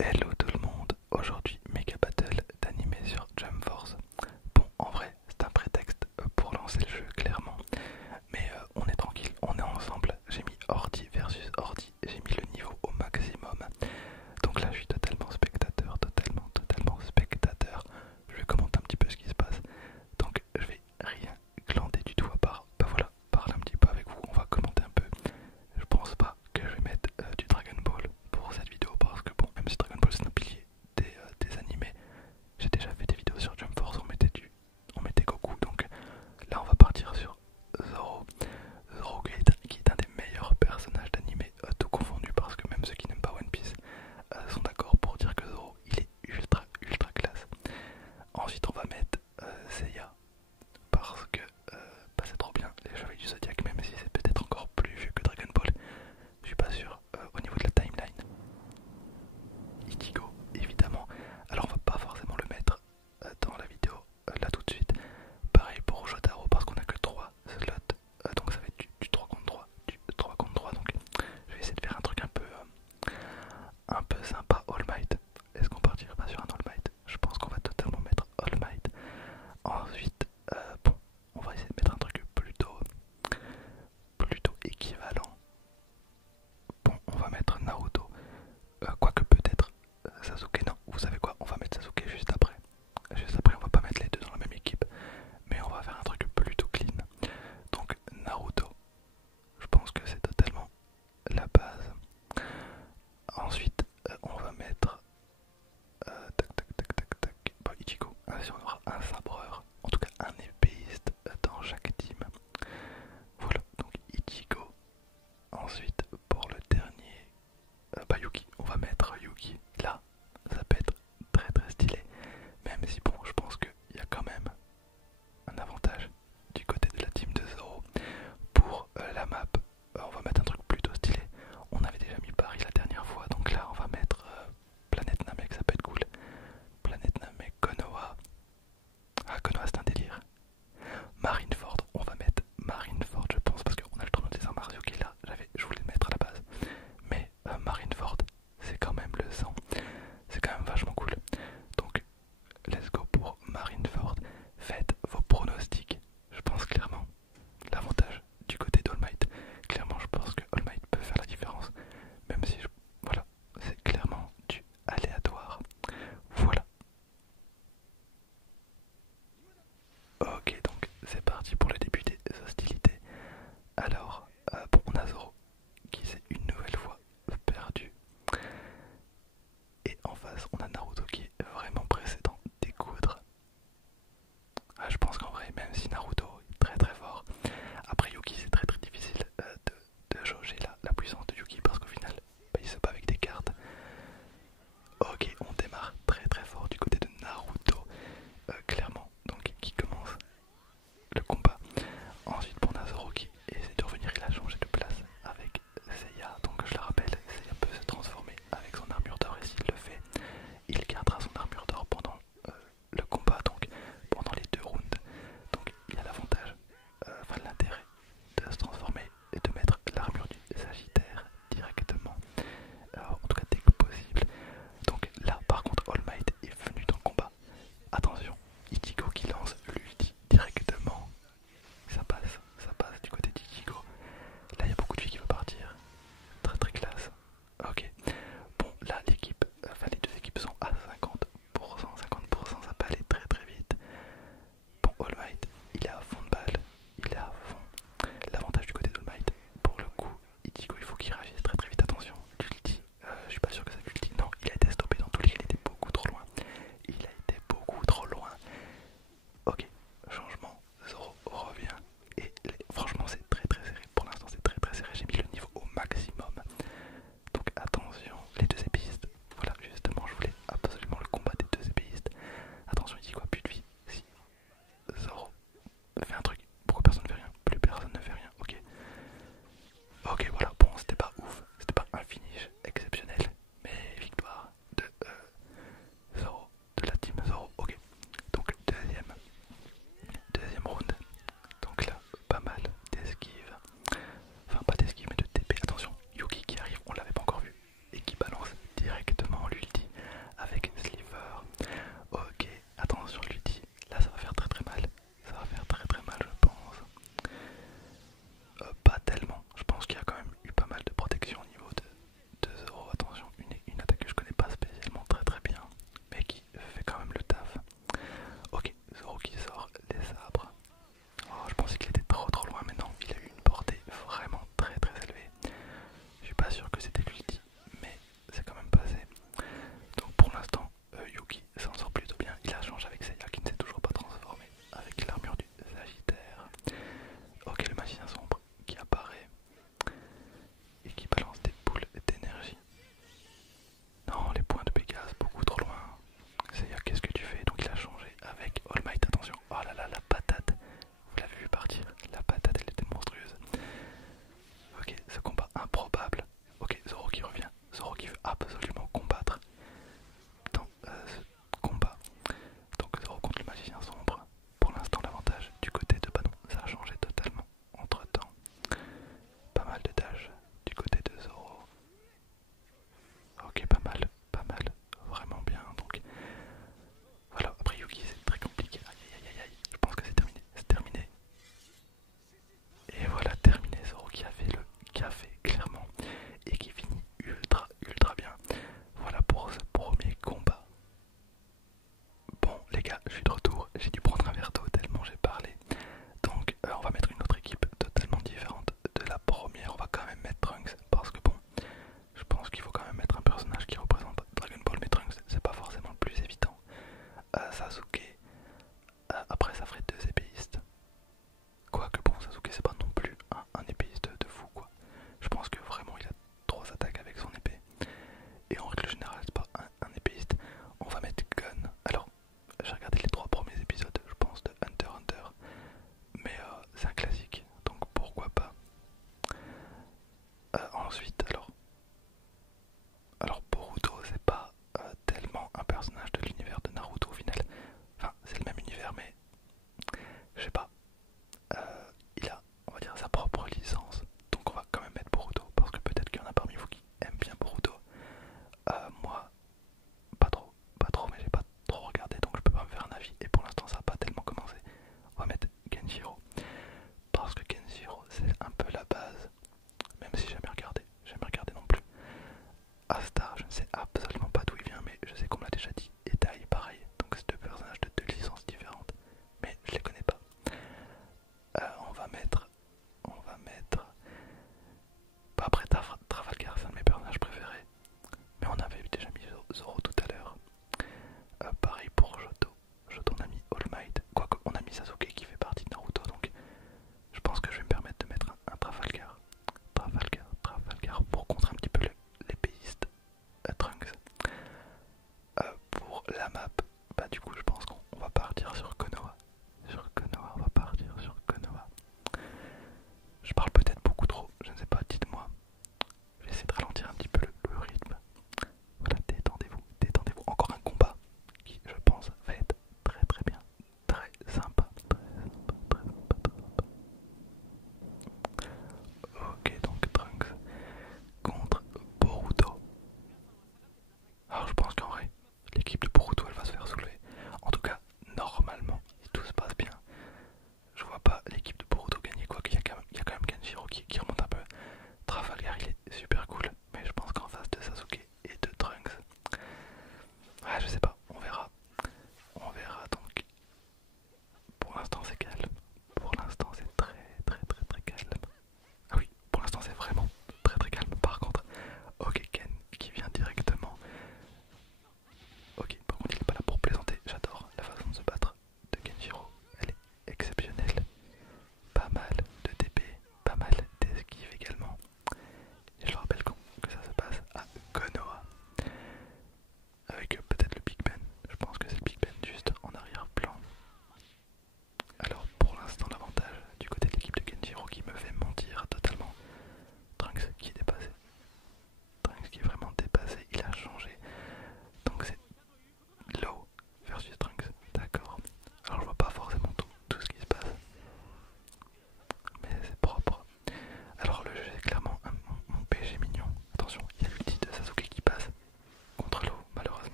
Hello tout le monde, aujourd'hui méga battle d'animé sur Jump Force. Bon, en vrai, c'est un prétexte pour lancer le jeu clairement, mais on est tranquille, on est ensemble. J'ai mis ordi versus ordi, j'ai mis le niveau au maximum. Donc là, je suis totalement spectateur. Je vais commenter un petit peu ce qui se passe. Donc je vais rien glander du tout à part, bah voilà, parler un petit peu avec vous, on va commenter un peu. Je pense pas que je vais mettre du Dragon Ball pour cette vidéo parce que bon, même si Dragon Ball c'est un pilier des animés, j'ai déjà fait des vidéos sur Jump Force, on mettait Goku, donc là on va partir sur Zoro. Zoro qui est un des meilleurs personnages d'animé tout confondu, parce que même ceux qui n'aiment pas One Piece sont d'accord pour dire que Zoro il est ultra classe. Ensuite on va mettre Seiya parce que bah, c'est trop bien, les Chevaliers du Zodiac, même si c'est peut-être encore plus vieux que Dragon Ball, je suis pas sûr au niveau de la timeline. Ichigo évidemment, alors on va pas forcément le mettre dans la vidéo là tout de suite. Pareil pour Jotaro parce qu'on a que 3 slots, donc ça va être du 3 contre 3, du 3 contre 3, donc je vais essayer de faire un truc un peu sympa. All Might, est-ce qu'on partirait pas sur un All Might? Je pense qu'on va totalement mettre All Might. Ensuite, bon, on va essayer de mettre un truc plutôt équivalent. Bon, on va mettre Naruto, quoique peut-être Sasuke, non, vous savez quoi, on va mettre Sasuke juste après. Juste après, on va pas mettre les deux dans la même équipe, mais on va faire un truc plutôt clean. Donc Naruto, je pense que c'est totalement la base. Ensuite, on va mettre bon, Ichigo, si on aura un sabreur, en tout cas un épéiste dans chaque team. Voilà, donc Ichigo. Ensuite, pour le dernier, bah Yuki, on va mettre Yuki. Là, ça peut être très stylé, même si bon, je pense qu'il y a quand même un avantage du côté de la team de Zoro. Pour la map, on va mettre un truc plutôt stylé. On avait déjà mis Paris la dernière fois, donc là on va mettre Planète Namek, ça peut être cool. Planète Namek, Konoha. Ah, Konoha c'est un délire. Marineford, on va mettre Marineford je pense, parce qu'on a le tournoi des arts martiaux qui est là. Je voulais le mettre à la base, mais Marineford c'est quand même le sang. absolument combattre dans ce combat. Donc Zoro contre le magicien sombre. Pour l'instant l'avantage du côté de Banon, ça a changé totalement entre temps. Pas mal de dash du côté de Zoro. Ok, pas mal, vraiment bien. Donc voilà, après Yuki c'est très compliqué. Aïe aïe aïe aïe, je pense que c'est terminé, c'est terminé. Et voilà, terminé. Zoro qui a fait le café clairement et qui finit ultra bien.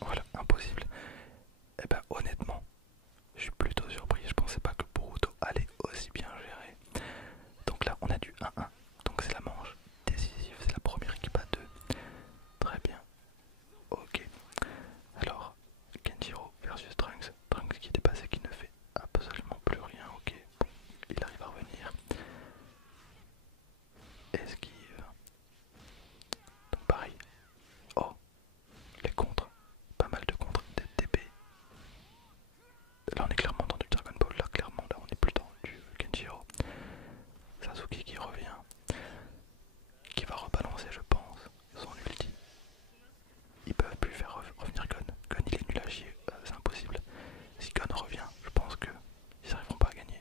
Voilà, impossible. Et ben honnêtement, je suis plutôt surpris, je pensais pas que Boruto allait aussi bien gérer. Donc là on a du 1-1, donc c'est la manche décisive, c'est la première équipe à 2. Très bien, ok. Alors, Kenjiro versus Trunks, Trunks qui est dépassé, qui ne fait absolument plus rien, ok. Bon, il arrive à revenir. Esquive. Donc pareil. Oh, les contres, pas mal de contres, des TP. Là on est clairement dans du Dragon Ball, là clairement, là on est plus dans du Kenjiro. Sasuke qui revient, qui va rebalancer je pense, son ulti. Ils peuvent plus faire revenir Gon. Gon il est nul à chier, c'est impossible. Si Gon revient, je pense que ils n'arriveront pas à gagner.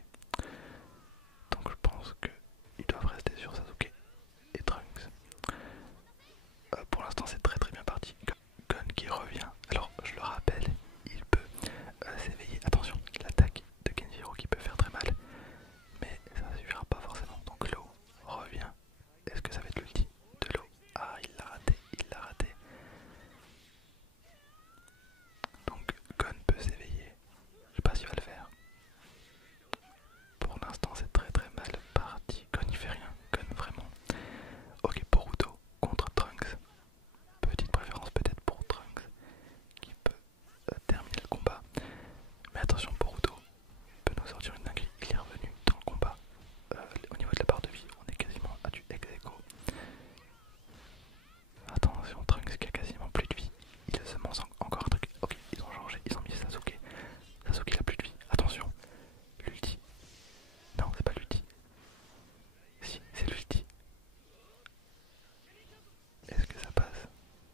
Donc je pense qu'ils doivent rester sur Sasuke et Trunks. Pour l'instant c'est très très bien parti. Gon qui revient. Alors je le rappelle, il peut s'éveiller. Attention, l'attaque de Kenjiro qui peut faire très mal. Mais ça ne suffira pas forcément. Donc l'eau revient. Est-ce que ça va être l'ulti de l'eau? Ah, il l'a raté, il l'a raté. Donc Gon peut s'éveiller. Je sais pas s'il va le faire. Pour l'instant c'est très très mal parti. Gon il fait rien. Gon vraiment. Ok, Boruto contre Trunks. Petite préférence peut-être pour Trunks qui peut terminer le combat. Mais attention, Boruto peut nous sortir une dinguerie. Il est revenu dans le combat. Au niveau de la barre de vie, on est quasiment à du ex-aequo. Attention, Trunks qui a quasiment plus de vie. Il se mange encore un truc. Ok, ils ont changé, ils ont mis Sasuke. Sasuke il a plus de vie. Attention, l'ulti. Non, c'est pas l'ulti. Si, c'est l'ulti. Est-ce que ça passe?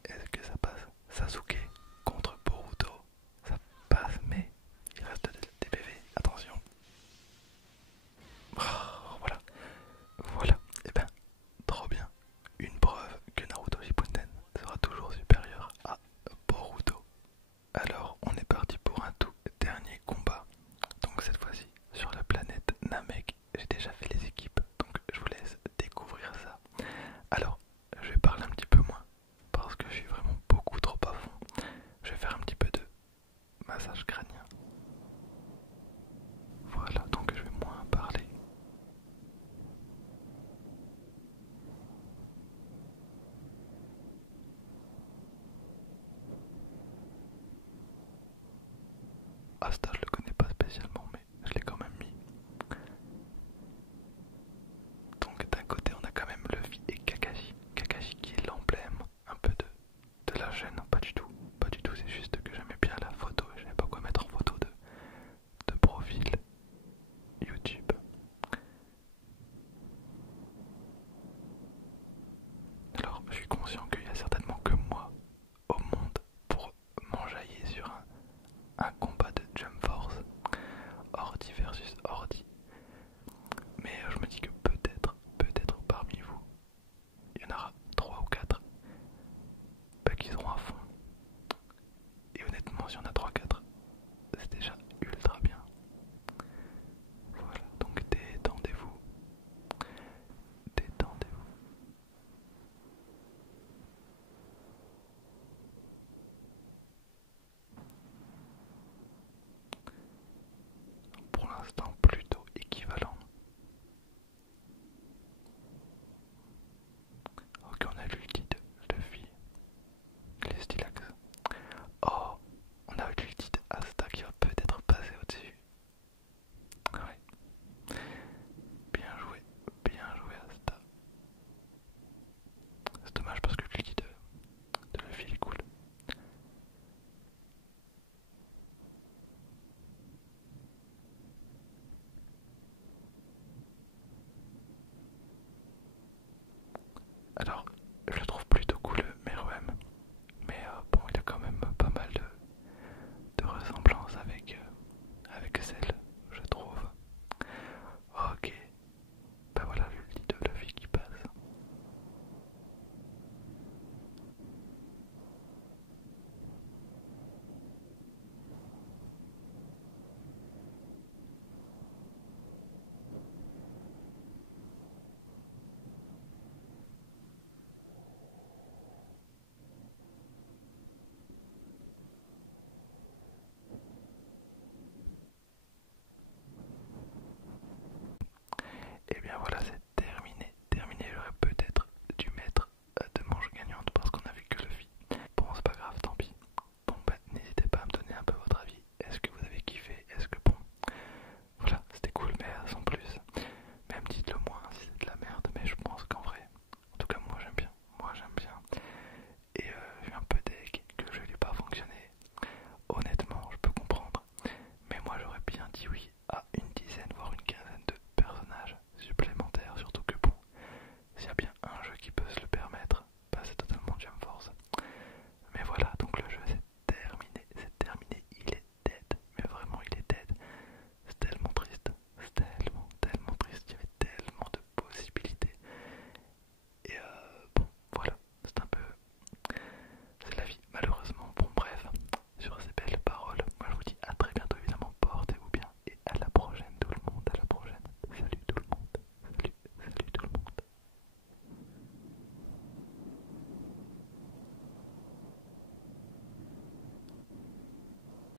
Est-ce que ça passe? Sasuke contre Boruto. Ça passe, mais il reste des PV. Attention. Oh, voilà. Voilà. Et ben, trop bien. Une preuve que Naruto Shippuden sera toujours supérieur à Boruto. Alors, on est parti pour un tout dernier combat. Donc cette fois-ci, sur la planète Namek. J'ai déjà fait les équipes, donc je vous laisse découvrir ça. Alors, je vais parler un petit peu moins, parce que je suis vraiment beaucoup trop à fond. Je vais faire un petit peu de massage crânien. Voilà, donc je vais moins parler. Asta, je le connais pas spécialement, mais je l'ai quand même mis. Donc d'un côté, on a quand même Luffy et Kakashi. Kakashi qui est l'emblème un peu de la chaîne, pas du tout. Pas du tout, c'est juste que j'aimais bien la photo et je savais pas quoi mettre en photo de profil YouTube. Alors, je suis conscient qu'il y a certainement que moi au monde pour m'enjailler sur un combat de Jump Force, Ordi versus Ordi. Mais je me dis que peut-être parmi vous, il y en aura 3 ou 4 qui seront à fond. Et honnêtement, si on a